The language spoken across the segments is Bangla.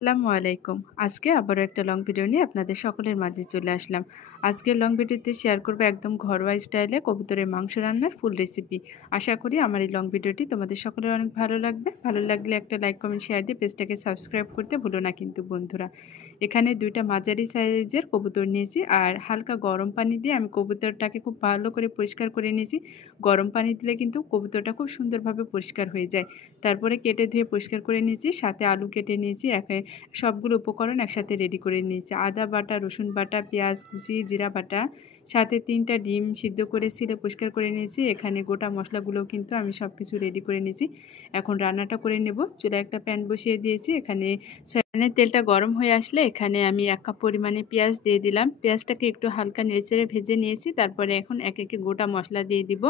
আসসালামু আলাইকুম। আজকে আবারও একটা লং ভিডিও নিয়ে আপনাদের সকলের মাঝে চলে আসলাম। আজকের লং ভিডিওতে শেয়ার করব একদম ঘরোয়া স্টাইলে কবুতরের মাংস রান্নার ফুল রেসিপি। আশা করি আমার এই লং ভিডিওটি তোমাদের সকলের অনেক ভালো লাগবে। ভালো লাগলে একটা লাইক, কমেন্ট, শেয়ার দিয়ে পেজটাকে সাবস্ক্রাইব করতে ভুলো না কিন্তু বন্ধুরা। এখানে ২ টা মাঝারি সাইজের কবুতর নিয়েছি আর হালকা গরম পানি দিয়ে আমি কবুতরটাকে খুব ভালো করে পরিষ্কার করে নিয়েছি। গরম পানি দিলে কিন্তু কবুতরটা খুব সুন্দরভাবে পরিষ্কার হয়ে যায়। তারপরে কেটে ধুয়ে পরিষ্কার করে নিয়েছি, সাথে আলু কেটে নিয়েছি। সবগুলো উপকরণ একসাথে রেডি করে নিয়েছি। আদা বাটা, রসুন বাটা, পেঁয়াজ কুচি, জিরা বাটা, সাথে ৩ টা ডিম সিদ্ধ করে ছিলে পরিষ্কার করে নিয়েছি। এখানে গোটা মশলাগুলোও কিন্তু আমি সব কিছু রেডি করে নিয়েছি। এখন রান্নাটা করে নেব। চুলায় একটা প্যান বসিয়ে দিয়েছি। এখানে সয়াবিনের তেলটা গরম হয়ে আসলে এখানে আমি ১ কাপ পরিমাণে পেঁয়াজ দিয়ে দিলাম। পেঁয়াজটাকে একটু হালকা নেড়েচেড়ে ভেজে নিয়েছি। তারপরে এখন একে একে গোটা মশলা দিয়ে দিব।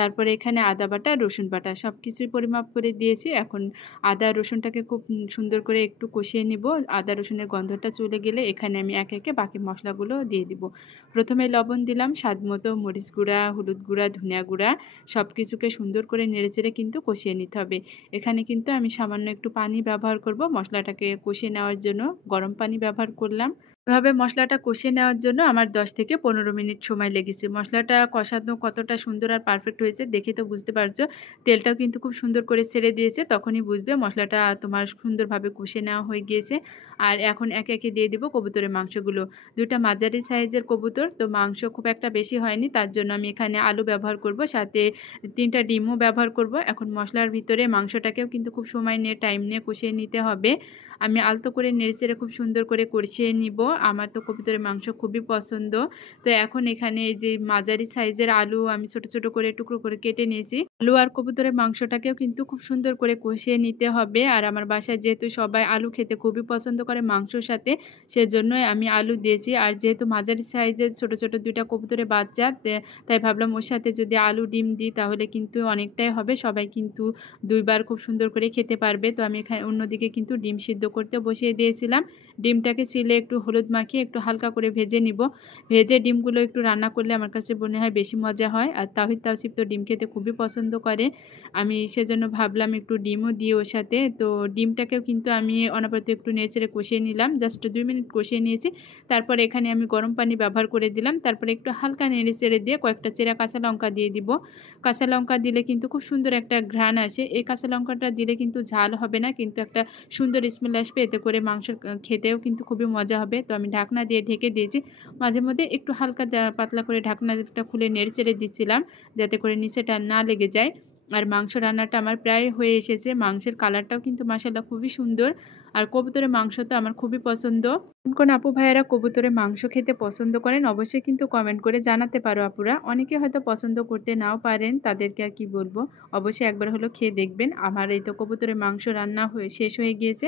তারপরে এখানে আদা বাটা, রসুন বাটা সবকিছুই পরিমাপ করে দিয়েছি। এখন আদা রসুনটাকে খুব সুন্দর করে একটু কষিয়ে নিব। আদা রসুনের গন্ধটা চলে গেলে এখানে আমি একে একে বাকি মশলাগুলো দিয়ে দিব। প্রথমে লবণ দিলাম, স্বাদমতো মরিচ গুঁড়া, হলুদ গুঁড়া, ধনিয়া গুঁড়া সব কিছুকে সুন্দর করে নেড়েচেড়ে কিন্তু কষিয়ে নিতে হবে। এখানে কিন্তু আমি সামান্য একটু পানি ব্যবহার করব মশলাটাকে কষিয়ে নেওয়ার জন্য। গরম পানি ব্যবহার করলাম। এভাবে মশলাটা কষিয়ে নেওয়ার জন্য আমার ১০ থেকে ১৫ মিনিট সময় লেগেছে। মশলাটা কষানো কতটা সুন্দর আর পারফেক্ট হয়েছে দেখে তো বুঝতে পারছো। তেলটাও কিন্তু খুব সুন্দর করে ছেড়ে দিয়েছে। তখনই বুঝবে মশলাটা তোমার সুন্দরভাবে কষিয়ে নেওয়া হয়ে গিয়েছে। আর এখন একে একে দিয়ে দিব কবুতরের মাংসগুলো। ২ টা মাঝারি সাইজের কবুতর, তো মাংস খুব একটা বেশি হয়নি। তার জন্য আমি এখানে আলু ব্যবহার করব, সাথে ৩ টা ডিমও ব্যবহার করব। এখন মশলার ভিতরে মাংসটাকেও কিন্তু খুব সময় নিয়ে টাইম নিয়ে কষিয়ে নিতে হবে। আমি আলতো করে নেড়েচেড়ে খুব সুন্দর করে কষিয়ে নিব। আমার তো কবুতরের মাংস খুবই পছন্দ। তো এখন এখানে এই যে মাঝারি সাইজের আলু আমি ছোট ছোট করে টুকরো করে কেটে নিয়েছি। আলু আর কবুতরের মাংসটাকেও কিন্তু খুব সুন্দর করে কষিয়ে নিতে হবে। আর আমার বাসায় যেহেতু সবাই আলু খেতে খুবই পছন্দ করে মাংসর সাথে, সেজন্যই আমি আলু দিয়েছি। আর যেহেতু মাঝারি সাইজের ছোট ছোট ২ টা কবুতরের বাচ্চা, তাই ভাবলাম ওর সাথে যদি আলু ডিম দিই তাহলে কিন্তু অনেকটাই হবে। সবাই কিন্তু ২ বার খুব সুন্দর করে খেতে পারবে। তো আমি এখানে অন্যদিকে কিন্তু ডিম সিদ্ধ করতে বসিয়ে দিয়েছিলাম। ডিমটাকে ছিলে একটু হলুদ মাখিয়ে একটু হালকা করে ভেজে নিব। ভেজে ডিমগুলো একটু রান্না করলে আমার কাছে মনে হয় বেশি মজা হয়। আর তাওহিদ তাওসিফ তো ডিম খেতে খুবই পছন্দ করে। আমি সেজন্য ভাবলাম একটু ডিমও দিই ওর সাথে। তো ডিমটাকেও কিন্তু আমি অনবরত একটু নেড়েচেড়ে কষিয়ে নিলাম। জাস্ট ২ মিনিট কষিয়ে নিয়েছি। তারপরে এখানে আমি গরম পানি ব্যবহার করে দিলাম। তারপরে একটু হালকা নেড়েচেড়ে দিয়ে কয়েকটা চেরা কাঁচা লঙ্কা দিয়ে দিব। কাঁচা লঙ্কা দিলে কিন্তু খুব সুন্দর একটা ঘ্রাণ আসে। এই কাঁচা লঙ্কাটা দিলে কিন্তু ঝাল হবে না, কিন্তু একটা সুন্দর স্মেল আসবে। এতে করে মাংস খেতেও কিন্তু খুবই মজা হবে। তো আমি ঢাকনা দিয়ে ঢেকে দিয়েছি। মাঝে মধ্যে একটু হালকা পাতলা করে ঢাকনাটা খুলে নেড়েচেড়ে দিচ্ছিলাম, যাতে করে নিচেটা না লেগে যায়। আর মাংস রান্নাটা আমার প্রায় হয়ে এসেছে। মাংসের কালারটাও কিন্তু মাশাআল্লাহ খুবই সুন্দর। আর কবুতরের মাংস তো আমার খুবই পছন্দ। কোন কোন আপু ভাইয়েরা কবুতরের মাংস খেতে পছন্দ করেন অবশ্যই কিন্তু কমেন্ট করে জানাতে পারো আপুরা। অনেকে হয়তো পছন্দ করতে নাও পারেন, তাদেরকে আর কি বলবো। অবশ্যই একবার হলো খেয়ে দেখবেন। আমার এই তো কবুতরের মাংস রান্না শেষ হয়ে গিয়েছে।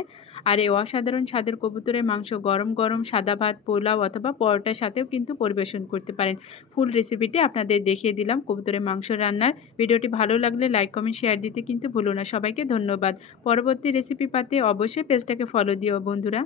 আর এই অসাধারণ স্বাদের কবুতরের মাংস গরম গরম সাদা ভাত, পোলাও অথবা পরোটার সাথেও কিন্তু পরিবেশন করতে পারেন। ফুল রেসিপিটি আপনাদের দেখিয়ে দিলাম কবুতরের মাংস রান্নার। ভিডিওটি ভালো লাগলে লাইক, কমেন্ট, শেয়ার দিতে কিন্তু ভুলো না। সবাইকে ধন্যবাদ। পরবর্তী রেসিপি পাতে অবশ্যই পেজটাকে ফলো দিও বন্ধুরা।